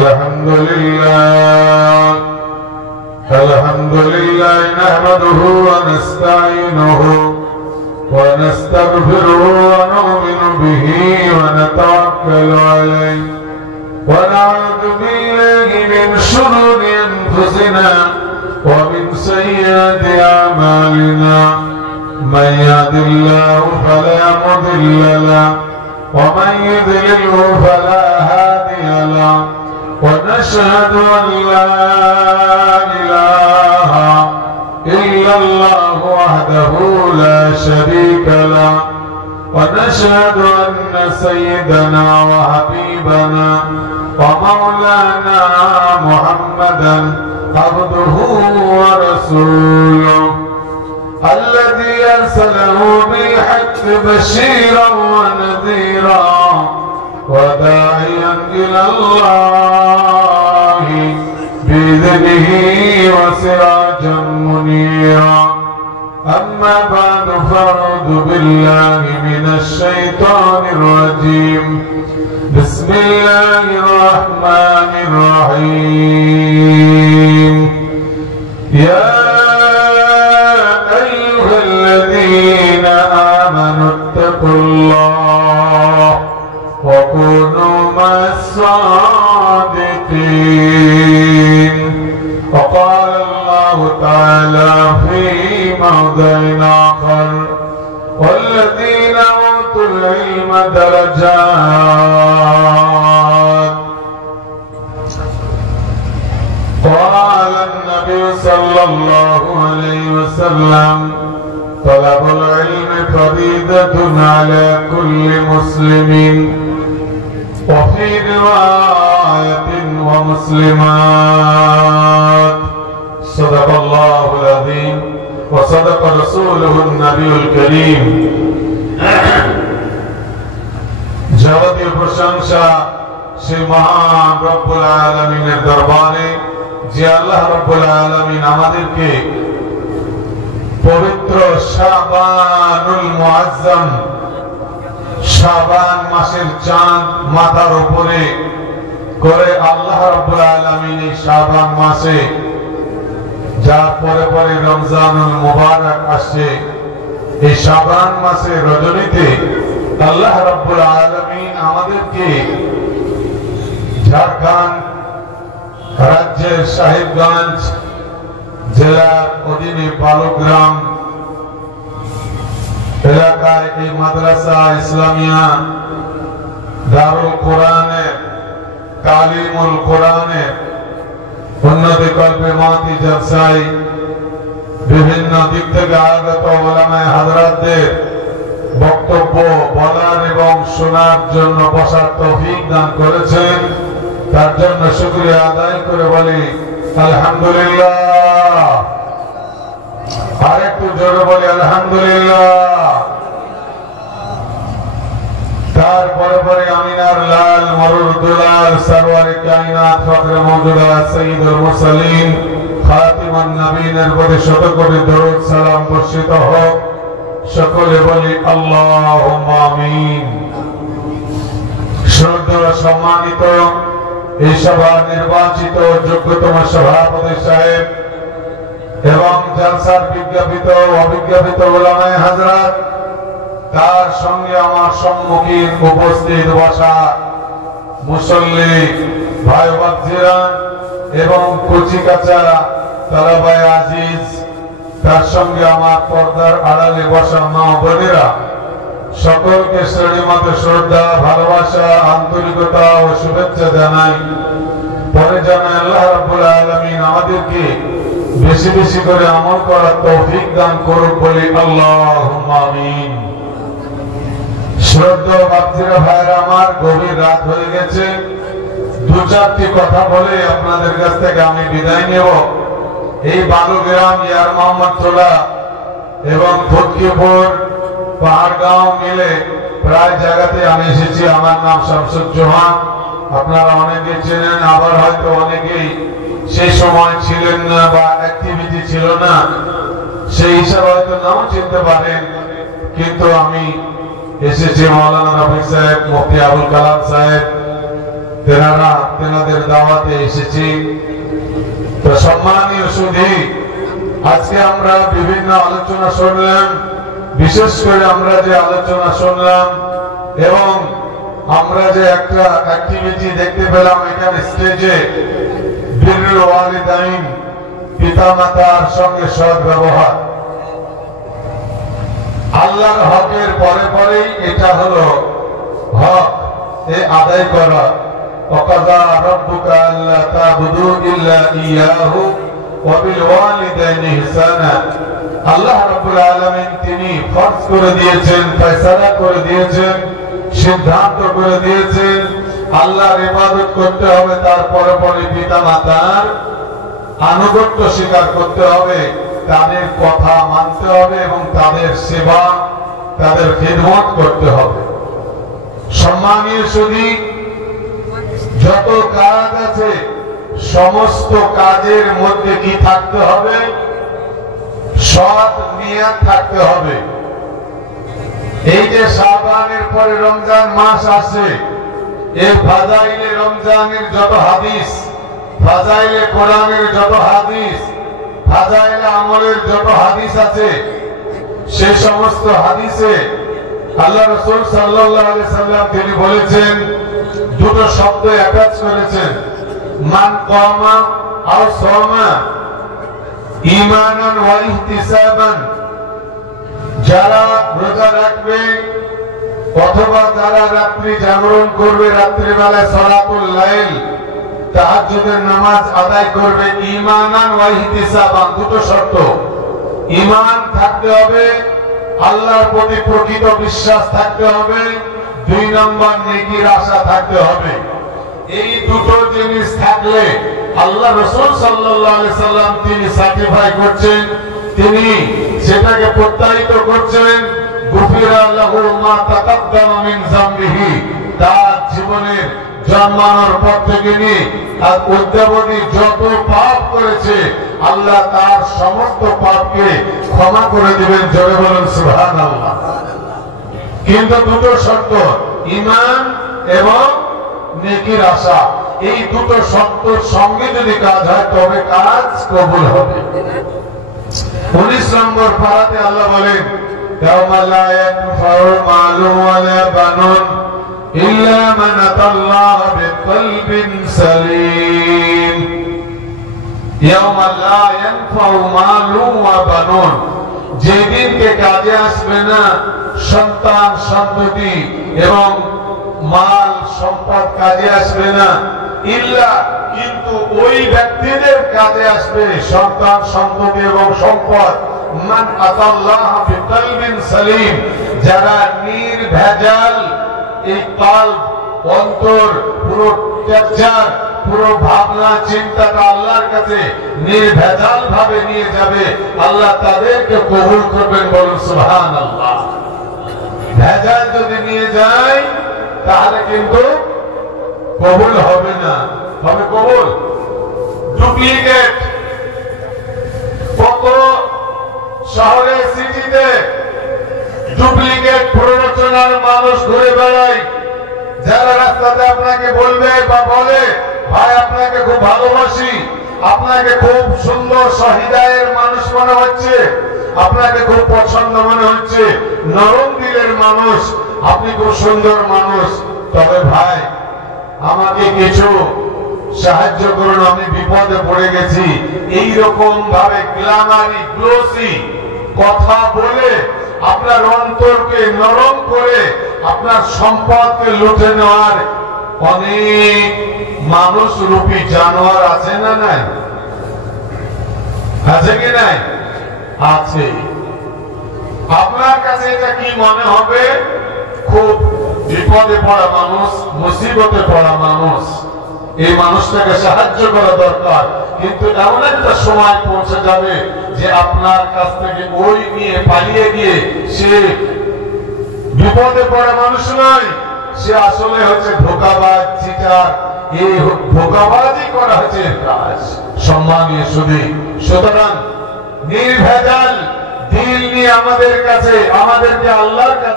الحمد لله نحمده ونستعينه ونستغفره ونؤمن به ونتوكل عليه ونعوذ بالله من شرور أنفسنا ومن سيئات أعمالنا من يهد الله فلا مضل له ومن يضلله فلا هادي له ونشهد أن لا إله إلا الله وحده لا شريك له ونشهد أن سيدنا وحبيبنا ومولانا محمدا عبده ورسوله الذي أرسله بالحق بشيرا ونذيرا وداعيا إلى الله بإذنه وسراجا منيرا أما بعد فأعوذ بالله من الشيطان الرجيم بسم الله الرحمن الرحيم يا أيها الذين آمنوا اتقوا الله وكونوا مع الصادقين وقال الله تعالى في موضع آخر والذين أوتوا العلم درجات قال النبي صلى الله عليه وسلم طلب العلم فريضة على كل مسلم وفي رواية ومسلمات صدق الله العظيم وصدق رسوله النبي الكريم যাবতীয় প্রশংসা সেই মহান রব্বুল আলামিনের দরবারে যে আল্লাহ রব্বুল আলামিন আমাদেরকে পবিত্র শাবানুল মুআজ্জম শাবান মাসের চাঁদ মাথার উপরে করে আল্লাহ রাব্বুল আলামিন এই শাবান মাসে যার পরে পরে রমজানুল মুবারক আসে এই শাবান মাসে রজনীতে আল্লাহ রাব্বুল আলামিন আমাদেরকে ঝাড়খণ্ড রাজ্যের সাহেবগঞ্জ জেলার অধীনে বালুগ্রাম এলাকায় এই মাদ্রাসা ইসলামিয়া দারুল কোরআনের তালিমুল কোরআনের উন্নতি কল্পে মাতি জলসায় বিভিন্ন দিক থেকে আগত ওলামায়ে হযরতদের বক্তব্য বলার এবং শোনার জন্য বসার তৌফিক দান করেছেন তার জন্য শুকরিয়া আদায় করে বলি আলহামদুলিল্লাহ। আরেকটু জোরে বলি আলহামদুলিল্লাহ। তারপরে পরে আমিনার লাল মরুর দুলাল সরওয়ারে কায়নাত ফখরে মওজুদাত সাইয়্যিদুল মুরসালিন খাতিমুন নবীনের প্রতি শত কোটি দরুদ সালাম বর্ষিত হোক। সকলে বলি আল্লাহুম্মা আমিন। শ্রদ্ধেয় সম্মানিত এই সভার নির্বাচিত যোগ্যতম সভাপতি সাহেব এবং জলসার বিজ্ঞাপিত অবিজ্ঞাপিত ওলামায়ে হযরত তার সঙ্গে আমার সম্মুখীন উপস্থিত বসা মুসল্লি ভাই বাচ্চারা এবং কচিকাচা তালাবায়ে আজিজ তার সঙ্গে আমার পর্দার আড়ালে বসা মা বোনেরা সকলকে শ্রেণীমত শ্রদ্ধা ভালোবাসা আন্তরিকতা ও শুভেচ্ছা জানাই। পরে জানাই আল্লাহ রাব্বুল আলামিন আমাদেরকে বেশি বেশি করে আমল করার তৌফিক দান করুক বলি আল্লাহুম্মা আমিন। শ্রদ্ধেয় বাচ্চারা ভাইরা আমার, গভীর রাত হয়ে গেছে, দু চারটি কথা বলে আপনাদের কাছ থেকে আমি বিদায় নেব। এই বালুগ্রাম ইয়ার মোহাম্মদ টোলা এবং ফটকিপুর পাহাড়গাঁও মিলে প্রায় জায়গাতে আমি এসেছি। আমার নাম শামসুজ্জোহান, আপনারা অনেকে চেনেন, আবার হয়তো অনেকেই সেই সময় ছিলেন না বা অ্যাক্টিভিটি ছিল না, সেই হিসাবে হয়তো নাও চিনতে পারেন। কিন্তু আমি এসেছি মাওলানা রফিক সাহেব, মুফতি আবুল কালাম সাহেব তেনাদের দাওয়াতে এসেছি। তো সম্মানীয় সুধী, আজকে আমরা বিভিন্ন আলোচনা শুনলাম, বিশেষ করে আমরা যে আলোচনা শুনলাম এবং আমরা যে একটা অ্যাক্টিভিটি দেখতে পেলাম এখানে স্টেজে, বিররুল ওয়ালিদাইন, পিতামাতার সঙ্গে সৎ ব্যবহার, আল্লাহর হকের পরে পরেই এটা হলো হক আদায় করা। ওয়াকাযা রাব্বুকা আল্লা তা'বুদু ইল্লা ইয়্যাহু ওয়া বিল ওয়ালিদাইনি ইহসানা। আল্লাহ রাব্বুল আলামিন তিনি ফরজ করে দিয়েছেন, ফয়সালা করে দিয়েছেন, সিদ্ধান্ত করে দিয়েছেন আল্লাহর ইবাদত করতে হবে, তারপরে পরে পিতামাতার আনুগত্য স্বীকার করতে হবে, তাদের কথা মানতে হবে এবং তাদের সেবা, তাদের খিদমত করতে হবে। সম্মানীয় সুধী, যত কাজ আছে সমস্ত কাজের মধ্যে কি থাকতে হবে? সৎ নিয়ত থাকতে হবে। এই যে শাবানের পরে রমজান মাস আসে, এই ফাজাইলে রমজানের যত হাদিস, ফাজাইলে কোরআনের যত হাদিস, ফাজাইলে আমলের যত হাদিস আছে, সেই সমস্ত হাদিসে আল্লাহ রাসূল সাল্লাল্লাহু আলাইহি সাল্লাম তিনি বলেছেন, দুটো শব্দ অ্যাটাচ করেছেন, মান কামা আও সামা ঈমানান ওয়া ইহতিসাবান। যারা রোজা রাখবে অথবা যারা রাত্রি জাগরণ করবে, রাত্রিবেলায় সালাতুল লাইল, তাহাজ্জুদের নামাজ আদায় করবে, ঈমানান ওয়া ইহতিসাবান, দুটো শর্ত। ঈমান থাকতে হবে, আল্লাহর প্রতি প্রকৃত বিশ্বাস থাকতে হবে, 2 নম্বর নেকির আশা থাকতে হবে। এই দুটো জিনিস থাকলে আল্লাহ রাসূল সাল্লাল্লাহু আলাইহি সাল্লাম তিনি সার্টিফাই করছেন, তিনি সেটাকে প্রত্যায়িত করছেন, গুফিরা লাহু মা তাকাদ্দামা মিন যামবিহি। তার জীবনের জন্মানোর পর থেকে নিয়ে আর অদ্যাবধি যত পাপ করেছে আল্লাহ তার সমস্ত পাপকে ক্ষমা করে দিবেন। জোরে বলুন সুবহানাল্লাহ। কিন্তু দুটো শর্ত, ঈমান এবং নেকির আশা, এই দুটো শর্তের সঙ্গে যদি কাজ হয় তবে কাজ কবুল হবে। 19 নম্বর পারাতে আল্লাহ বলেন, ইয়াওমা লা ইয়ানফাউ মালুন ওয়ালা বানুন ইল্লা মান আতাল্লাহ বিকলবিন সালিম। ইয়াওমা লা ইয়ানফাউ মালুন ওয়া বানুন, যেদিনকে কাজে আসবে না সন্তান সন্ততি এবং মাল সম্পদ কাজে আসবে না, ইল্লা কিন্তু ওই ব্যক্তিদের কাজে আসবে সন্তান সন্ততি এবং সম্পদ, মান আতাল্লাহ বিকলবিন সালিম, যারা নির্ভেজাল, এই কলব অন্তর পুরো ত্যাজ্জার, পুরো ভাবনা চিন্তাটা আল্লাহর কাছে নির্ভেজাল ভাবে নিয়ে যাবে, আল্লাহ তাদেরকে কবুল করবেন। বলুন সুবহানাল্লাহ। ভেজাল যদি নিয়ে যায় তাহলে কিন্তু কবুল হবে না, হবে কবুল ডুপ্লিকেট। কত শহরে সিটিতে ডুপ্লিকেট প্ররোচনার মানুষ ঘুরে বেড়ায়, যারা রাস্তাতে আপনাকে বলবে বা বলে, ভাই আপনাকে খুব ভালোবাসি, আপনাকে খুব সুন্দর সহিদায়ের মানুষ মনে হচ্ছে, আপনাকে খুব পছন্দ মনে হচ্ছে, নরম দিলের মানুষ, আপনি খুব সুন্দর মানুষ, তবে ভাই আমাকে কিছু সাহায্য করুন, আমি বিপদে পড়ে গেছি। এইরকম ভাবে গ্ল্যামারি গ্লোসি কথা বলে আপনার অন্তরকে নরম করে আপনার সম্পদকে লুটে নেওয়ার অনেক মানুষ রূপী জানোয়ার আছে না নাই? আছে কি নাই? আছে। আপনার কাছে এটা কি মনে হবে? খুব বিপদে পড়া মানুষ, মুসিবতে পড়া মানুষ, এই মানুষটাকে সাহায্য করা দরকার। কিন্তু এমন একটা সময় পৌঁছে যাবে যে আপনার কাছ থেকে ওই নিয়ে পালিয়ে গিয়ে সে বিপদে পড়া মানুষ নয়, সে আসলে হচ্ছে ধোঁকাবাজ, চিটার। এই ধোঁকাবাজি করা হচ্ছে কাজ। সম্মানীয় সুধী, সুতরাং নির্ভেজাল দিল নিয়ে আমাদেরকে আল্লাহর কাছে